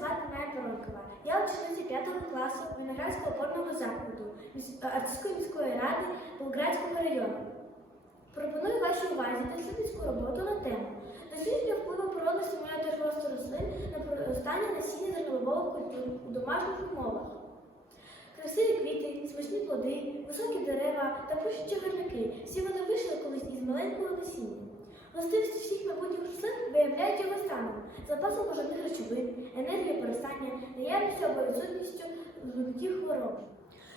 звати Майя Воронкова. Я учениця 5 класу Виноградського опорного закладу міс- Артистської міської ради Болградського району. Пропоную вашій увазі дослідницьку роботу на тему дослідження впливу природних стимуляторів росту рослин на проростання насіння зернового культур у домашніх умовах. Красиві квіти, смачні плоди, високі дерева та пишні чагарники – всі вони вийшли колись із маленького насіння. Властивості всіх майбутніх рослин станом, запасом поживних речовин, енергії перестання, наявністю або відсутністю зловитих хвороб.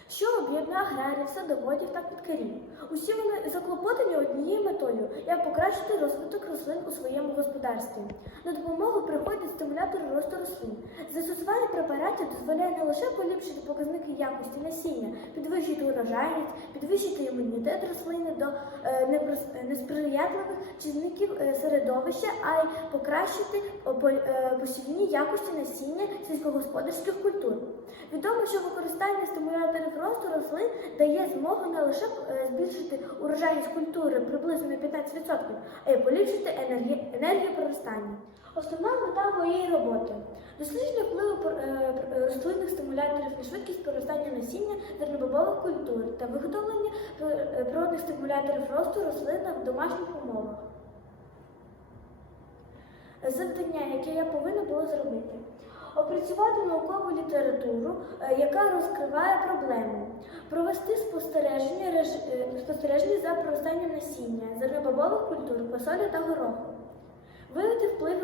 Що об'єднує аграрів, садоводів та підкарів? Усі вони заклопотані однією метою, як покращити розвиток рослин у своєму господарстві. На допомогу приходять стимулятори росту рослин. Препаратів дозволяє не лише поліпшити показники якості насіння, підвищити урожайність, підвищити імунітет рослини до е, непрос- несприятливих чинників е, середовища, а й покращити е, посівні якості насіння сільськогосподарських культур. Відомо, що використання стимуляторів росту рослин дає змогу не лише е, збільшити урожайність культури приблизно на 15%, а й поліпшити енергію проростання. Основна мета моєї роботи дослідження впливу е, пр- рослинних стимуляторів на швидкість проростання насіння зернобобових культур та виготовлення е, природних стимуляторів росту рослин в домашніх умовах. Завдання, яке я повинна була зробити. Опрацювати наукову літературу, е, яка розкриває проблему, провести спостереження, реж- е, спостереження за проростанням насіння, зернобобових культур, фасолі та гороху,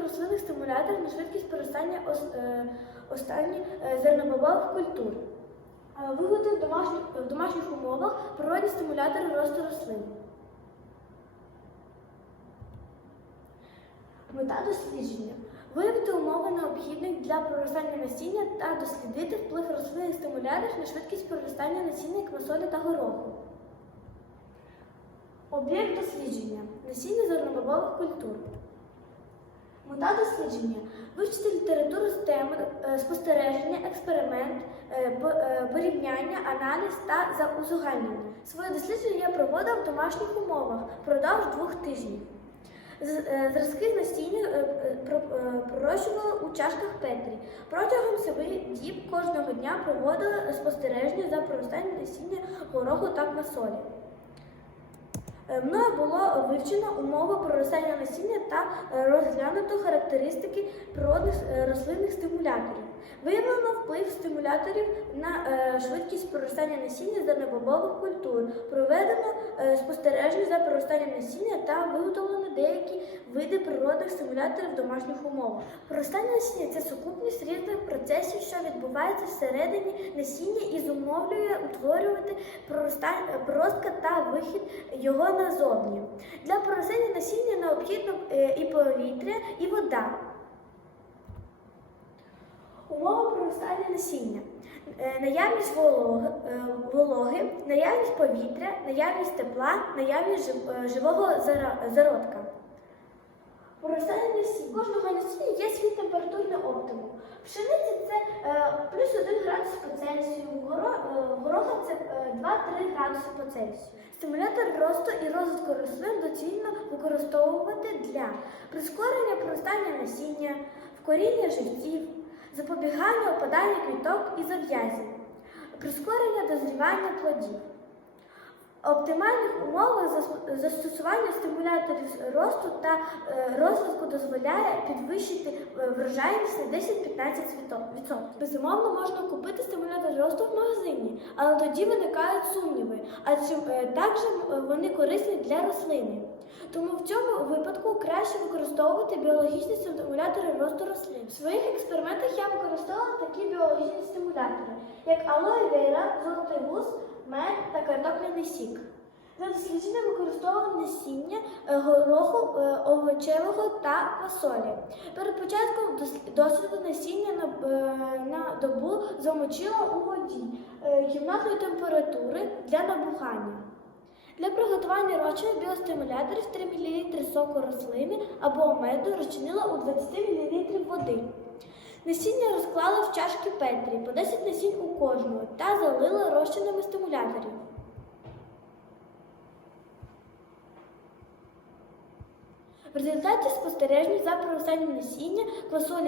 рослинних стимуляторів на швидкість проростання ос- е, останніх е, зернобобових культур, Е, в домашніх, в домашніх умовах природні стимулятори росту рослин. Мета дослідження виявити умови необхідних для проростання насіння та дослідити вплив рослинних стимуляторів на швидкість проростання насіння квасолі та гороху. Об'єкт дослідження насіння зернобобових культур. Мета дослідження вивчити літературу з теми е, спостереження, експеримент, е, е, порівняння, аналіз та за узагальнення. Своє дослідження я проводив в домашніх умовах впродовж двох тижнів. Зразки з е, пророщували у чашках Петрі. Протягом семи діб кожного дня проводили спостереження за проростанням насіння гороху та квасолі. Е, Мною було вивчено умови проростання насіння та е, розглянуто характеристики природних е, рослинних стимуляторів. Виявлено вплив стимуляторів на е, швидкість проростання насіння зернобобових культур. Проведено е, спостереження за проростанням насіння та виготовлено деякі види природних стимуляторів в домашніх умовах. Проростання насіння це сукупність різних процесів, що відбувається всередині насіння і зумовлює утворювати проростка та вихід його назовні. Для проростання насіння необхідно е, і повітря, і вода. Умови проростання насіння. Е, Наявність вологи, е, вологи, наявність повітря, наявність тепла, наявність е, живого зародка. Проростання насіння. Кожного насіння є свій температурний оптимум. Пшениця це плюс 1 градус по Цельсію, горо, е, це е, 2-3 градуси по Цельсію. Стимулятор росту і розвитку рослин доцільно використовувати для прискорення проростання насіння, вкоріння живців, запобігання опадання квіток і зав'язів, прискорення дозрівання плодів. Оптимальних умовах застосування стимуляторів росту та е, розвитку дозволяє підвищити е, врожайність на 10-15%. Безумовно, можна купити стимулятор росту в магазині, але тоді виникають сумніви, адже е, також е, вони корисні для рослини. Тому в цьому випадку краще використовувати біологічні стимулятори росту рослин. В своїх експериментах я використовувала такі біологічні стимулятори, як алоe вера, золотий вуз, мед та картопляний сік. Для дослідження використовували насіння е, гороху овочевого та фасолі. Перед початком дос- досліду насіння на, на добу замочила у воді е, кімнатної температури для набухання. Для приготування розчину біостимуляторів 3 мл соку рослини або меду розчинила у 20 мл води. Насіння розклала в чашки Петрі по 10 насінь у кожну та залила розчинами стимуляторів. В результаті спостережень за проростанням насіння квасолі